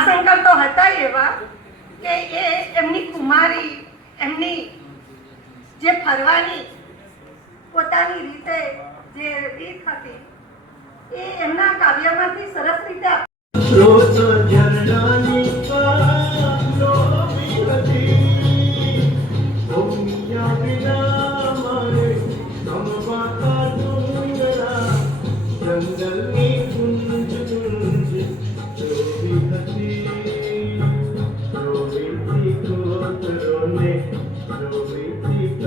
ઉમાશંકર તો હતા એવા કે એ એમની કુમારી, એમની જે ફરવાની પોતાની રીતે જે રીત હતી, એ એમના કાવ્યમાંથી સરસ રીતે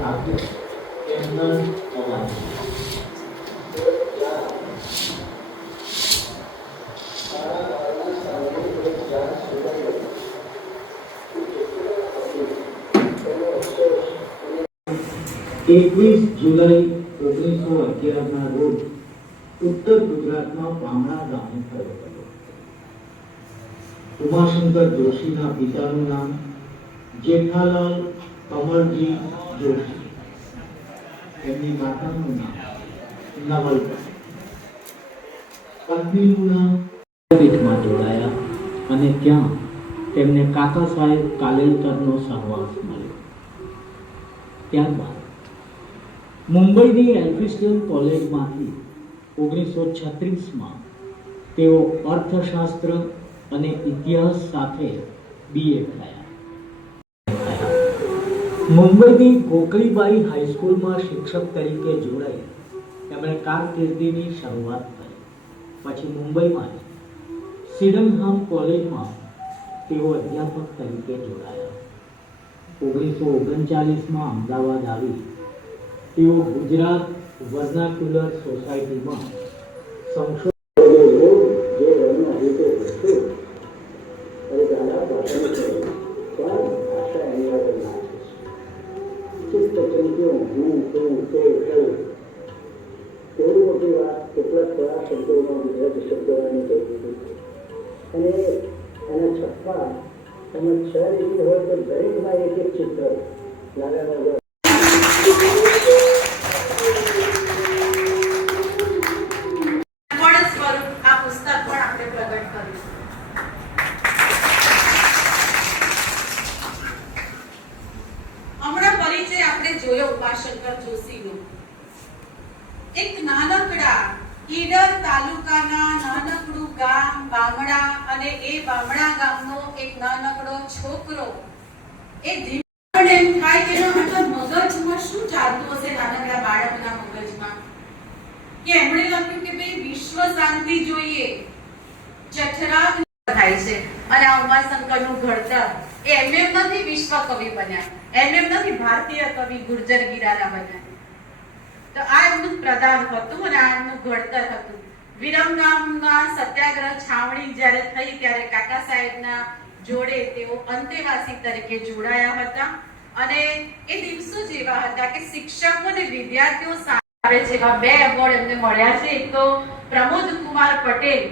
કાવ્ય એમના અવાજ એકવીસ જુલાઈ ઓગણીસો અગિયારના રોજ ઉત્તર ગુજરાતમાં પામણા ગામે થયો ઉમાશંકર જોશીના પિતાનું નામ જેઠાલાલ કમલજી જોશી. એમની માતાનું નામ નવલબા પત્નીનું નામ પીઠમાં જોડાયા અને ત્યાં તેમને કાકા સાહેબ કાલેલકરનો સહવાસ મળ્યો. ત્યારબાદ મુંબઈની એલ્ફિસ્ટન કોલેજમાંથી ઓગણીસો છત્રીસમાં તેઓ અર્થશાસ્ત્ર અને ઇતિહાસ સાથે બીએ થયા. મુંબઈની ગોકળીબાઈ હાઈસ્કૂલમાં શિક્ષક તરીકે જોડાઈ. તેમણે કારકિર્દીની શરૂઆત કરી. પછી મુંબઈમાં સિડનહામ કોલેજમાં તેઓ અધ્યાપક તરીકે જોડાયા. ઓગણીસો ઓગણચાલીસમાં અમદાવાદ આવી. તેઓ ગુજરાત વર્નાક્યુલર સોસાયટીમાં સંશોધન છે ચિત્ત હું તું તે તે તેવી મોટી વાત કેટલાક કયા શબ્દોમાં ગુજરાતી શબ્દોની કહી દીધી અને એના છપ્પા તમે છ લીટી હોય તો દરેકમાં એક એક ચિત્ર નાના નાના પણ સ્વરૂપ આ પુસ્તક પણ આપણે પ્રગટ કર્યું હમણાં પરિચય આપણે જોયો ઉમાશંકર જોશીનો એક નાનકડા ઈડર તાલુકાના નાનકડું ગામ બામણા બામણા ગામનો એક નાનકડો છોકરો. એ ધીમે થાય કે આટલા મગજમાં શું ચાલતું હશે નાનકડા બાળકના મગજમાં? કે એમણે લખ્યું કે ભાઈ, વિશ્વ શાંતિ જોઈએ. જઠરાગ થાય છે. અને આ ઉમાશંકરનું ઘડતર. એમ એમ નથી વિશ્વ કવિ બન્યા. એમ એમ નથી ભારતીય કવિ ગુર્જર ગિરારા બન્યા. તો આ એમનું પ્રદાન હતું અને આ એમનું ઘડતર હતું. વિરમગામના સત્યાગ્રહ છાવણી જ્યારે થઈ ત્યારે કાકા સાહેબના જોડે તેઓ અંતેવાસી તરીકે જોડાયા હતા અને એ દિવસો જેવા હતા કે શિક્ષકો અને વિદ્યાર્થીઓ આવે છે. બે એવોર્ડ એમને મળ્યા છે. એક તો પ્રમોદ કુમાર પટેલ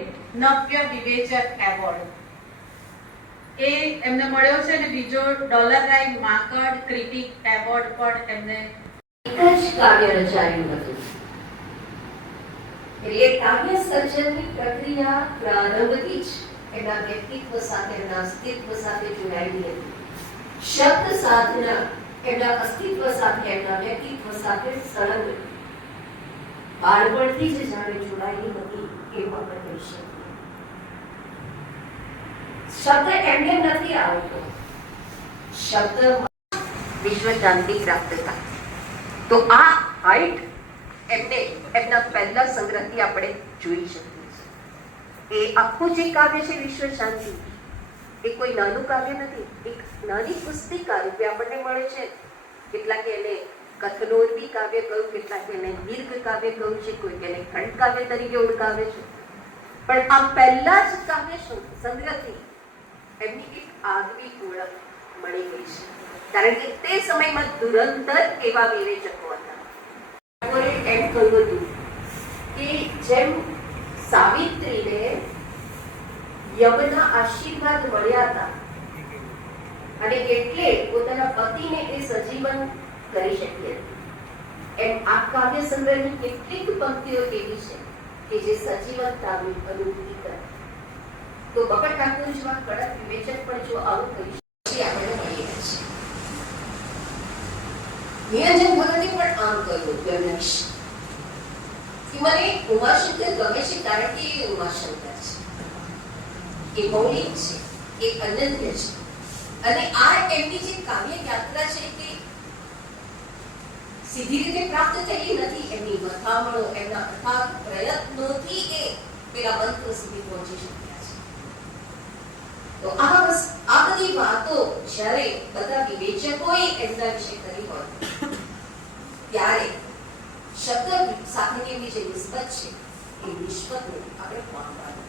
નવ્ય વિવેચક એવોર્ડ એ એમને મળ્યો છે અને બીજો ડોલરરાય માકડ ક્રિટિક એવોર્ડ પણ એમને એક જ કાવ્ય રચાયું હતું. એટલે એ કાવ્ય સર્જનની પ્રક્રિયા પ્રારંભથી જ એમના વ્યક્તિત્વ સાથે એમના અસ્તિત્વ સાથે જોડાયેલી હતી શબ્દ સાધના એમના અસ્તિત્વ સાથે એમના વ્યક્તિત્વ સાથે સળંગ હતી. બાળપણથી જ જાણે જોડાયેલી હતી એવું આપણે કહી શકીએ શબ્દ એમને નથી આવતો શબ્દ વિશ્વ શાંતિ પ્રાપ્ત થાય તો આ હાઈટ એમને એમના પહેલા સંગ્રહથી આપણે જોઈ શકીએ છીએ. એ આખું જે કાવ્ય છે વિશ્વ શાંતિ, એ કોઈ નાનું કાવ્ય નથી, એક નાની પુસ્તિકા રૂપે આપણને મળે છે. કેટલાક એને કથનોર્મી કાવ્ય કહ્યું કેટલાક એને દીર્ઘ કાવ્ય કહ્યું છે કોઈ એને ખંડ કાવ્ય તરીકે ઓળખાવે છે. પણ આ પહેલા જ કાવ્ય શું? સંગ્રહથી એમની એક આગવી ઓળખ મળી ગઈ છે. કારણ કે તે સમયમાં ધુરંધર એવા વિવેચકો એમ કહ્યું હતું. કે જેમ સાવિત્રીને યમના આશીર્વાદ મળ્યા હતા અને એટલે પોતાના પતિને એ સજીવન કરી શકી હતી એમ આ કાવ્ય સંગ્રહની કેટલીક પંક્તિઓ એવી છે કે જે સજીવનતાની અનુભૂતિ કરે. તો બકર ઠાકોર જેવા કડક વિવેચક પણ જો આવું કરી શકે આપણે મળીએ. છીએ નિરંજન ભગતે પણ આમ કહ્યું કે મને ઉમાશંકર ગમે છે કારણ કે એ ઉમાશંકર છે. એ મૌલિક છે. એ અનન્ય છે. અને આ એમની જે કાવ્ય યાત્રા છે તે સીધી રીતે પ્રાપ્ત થયેલી નથી. એમની મથામણો એમના અથાગ પ્રયત્નોથી એ પેલા મંત્ર સુધી પહોંચી શક્યા છે. તો આ બસ, આ બધી વાતો જ્યારે બધા વિવેચકોએ એમના વિશે કરી હોય, ત્યારે શબ્દ સાથેની એમની જે નિસ્બત છે, એ નિસ્બતને આપણે પામવાનું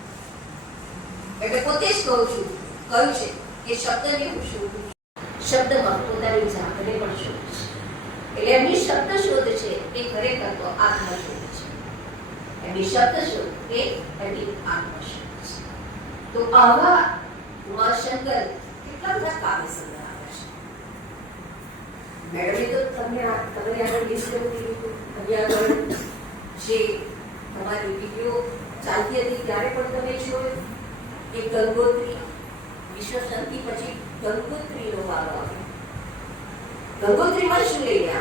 એટલે પોતે જ કહું છું, કહ્યું છે કે શબ્દને હું શોધું શબ્દમાં પોતાની જાતને પણ શોધ છે. એટલે એમની શબ્દ શોધ છે, એ ખરેખર તો આત્મ શોધ છે. એમની શબ્દ શોધ એ એમની આત્મ શોધ છે. તો આવા ઉમાશંકર કેટલા બધા કાવ્ય સંગ્રહ પણ તમે જોયું એ ગંગોત્રી વિશ્વ શું લઈને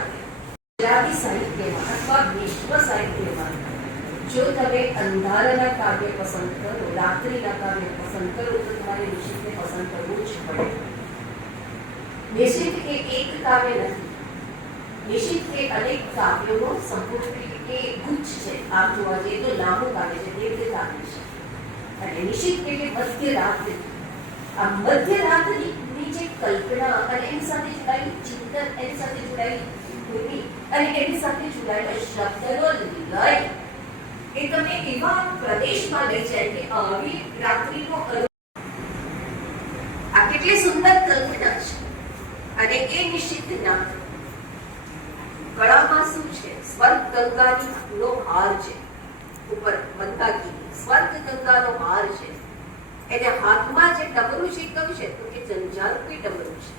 ગુજરાતી સાહિત્યમાં અથવા વિશ્વ સાહિત્યમાં જો તમે અંધારાના કાવ્ય પસંદ કરો, રાત્રિના કાવ્ય પસંદ કરો, તો તમારે નિશ્ચિતને પસંદ કરવું જ પડે. નિશ્ચિત એ એક કાવ્ય નથી નિશ્ચિત એ અનેક કાવ્યોનો સંપૂર્ણ એ ગુચ્છ છે આમ જોવા જઈએ તો લાંબુ કાવ્ય છે દીર્ઘ કાવ્ય છે અને નિશ્ચિત એટલે મધ્ય રાત્રિ આ મધ્ય રાત્રિની જે કલ્પના અને એની સાથે જોડાયેલું ચિંતન એની સાથે જોડાયેલી ધ્વનિ અને એની સાથે જોડાયેલો શબ્દનો લય એ તમને એવા પ્રદેશમાં લઈ જાય કે આવી રાત્રિનો અનુ- આ કેટલી સુંદર કલ્પના છે અને એ નિશ્ચિત ના કળામાં શું છે? સ્વર્ગ ગંગાની નો હાર છે. ઉપર મંદાકી સ્વર્ગ ગંગાનો હાર છે. એને હાથમાં જે ડમરું છે કયું છે? તો કે જંજાલપી ડમરું છે.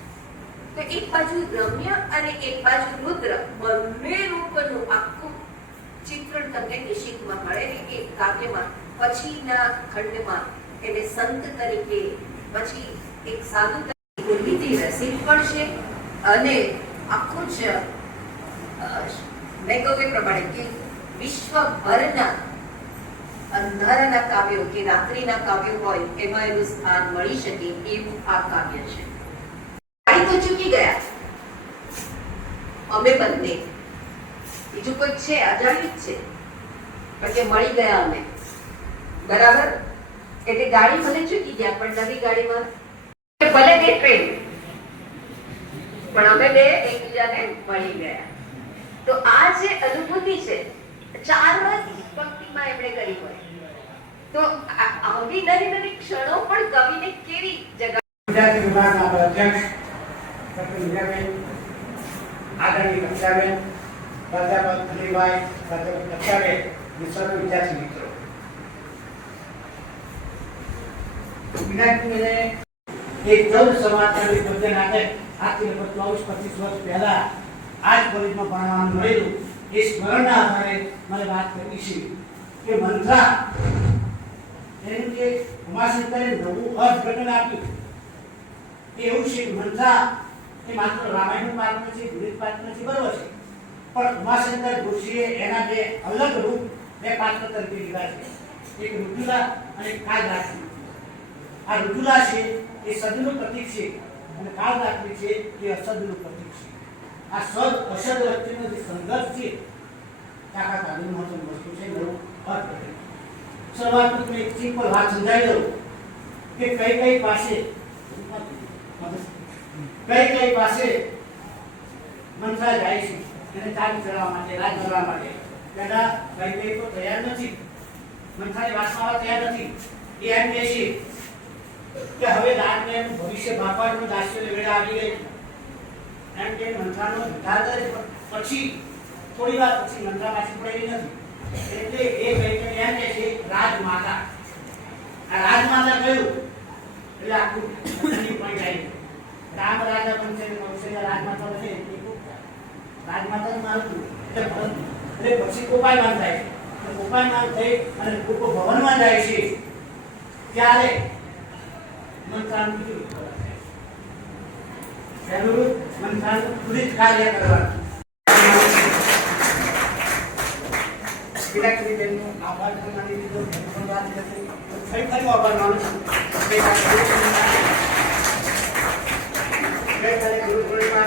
તો એક બાજુ રમ્ય અને એક બાજુ રુદ્ર, બંને રૂપનું આખું ચિત્રણ તમને નિશિકમાં મળે ને એ કાવ્યમાં પછીના ખંડમાં એને સંત તરીકે પછી એક સાધુ રસિક પણ છે અને આખું જ મેં કહ્યું પ્રમાણે કે વિશ્વભરના અંધારાના કાવ્યો કે રાત્રિના કાવ્યો હોય એમાં એનું સ્થાન મળી શકે એવું આ કાવ્ય છે. ગાડી તો ચૂકી ગયા. અમે બંને. બીજું કોઈ છે? અજાણ્યું જ છે. પણ કે મળી ગયા અમે. બરાબર? એટલે ગાડી મને ચૂકી ગયા, પણ નવી ગાડીમાં ભલે ટ્રેન પણ અમે બે એકબીજાને મળી ગયા. તો આ જે અનુભૂતિ છે, ચાર પંક્તિમાં એમણે કરી હોય. તો આવી નવી નવી ક્ષણો પણ કવિને કેવી જગા વિદ્યાર્થી એક ચૌદ સમાચારની પદ્ય નાટક આજથી લગભગ વર્ષ પહેલા આ જ કોલેજમાં મળેલું. એ સ્મરણના મને વાત કરી છે. કે મંથરા એનું જે ઉમાશંકરે નવું અર્થઘટન આપ્યું. એ એવું છે મંથરા એ માત્ર રામાયણનું પાત્ર નથી વિવિધ પાત્ર નથી, બરોબર છે. પણ ઉમાશંકર જોશીએ એના બે અલગ રૂપ બે પાત્ર તરીકે લીધા છે. એક ઋતુલા અને કાળરાત્રિ આ ઋતુલા છે એ સદનું પ્રતીક છે. અને કાળરાત્રિ છે એ અસદનું પ્રતીક છે. આ સદ અસદ વચ્ચેનો જે સંઘર્ષ છે તાકાત આદિનું મહત્વની વસ્તુ છે નવું અર્થઘટન શરૂઆતમાં એક સિમ્પલ વાત સમજાવી દઉં કે કઈ કઈ પાસે કઈ કઈ પાસે મનસા જાય છે, એને ચાલ ચડાવવા માટે રાજ કરવા માટે. પેલા કઈ કઈ તો તૈયાર નથી. મનસાની આવવા તૈયાર નથી. એ એમ કહે છે કે હવે રાજને એનું ભવિષ્ય ભાગવાનું દાસ્યની વેળા આવી ગઈ. કારણ કે મંત્રાનો વિચાર કરે પછી થોડી વાર પછી મંત્રા પાછી પડેલી નથી. એટલે એ કઈ એમ કે છે, રાજમાતા. આ રાજમાતા કહ્યું એટલે આખું point આવી. રામ રાજા છે કૌશલ્ય રાજમાતા બને રાજમાતા ભરત- એટલે પછી ગોપાલમાન થાય ગોપાલમાન થઈ અને લોકો ભવનમાં જાય છે. ત્યારે બદલાય. પહેલું મંત્રાનું ત્વરિત કાર્ય કરવાનું વિરાટ બેનનો આભાર કરવાની લીધો પણ વાત ફરી ફરી આભાર માનું છું ગઈકાલે ગુરુ પૂર્ણિમા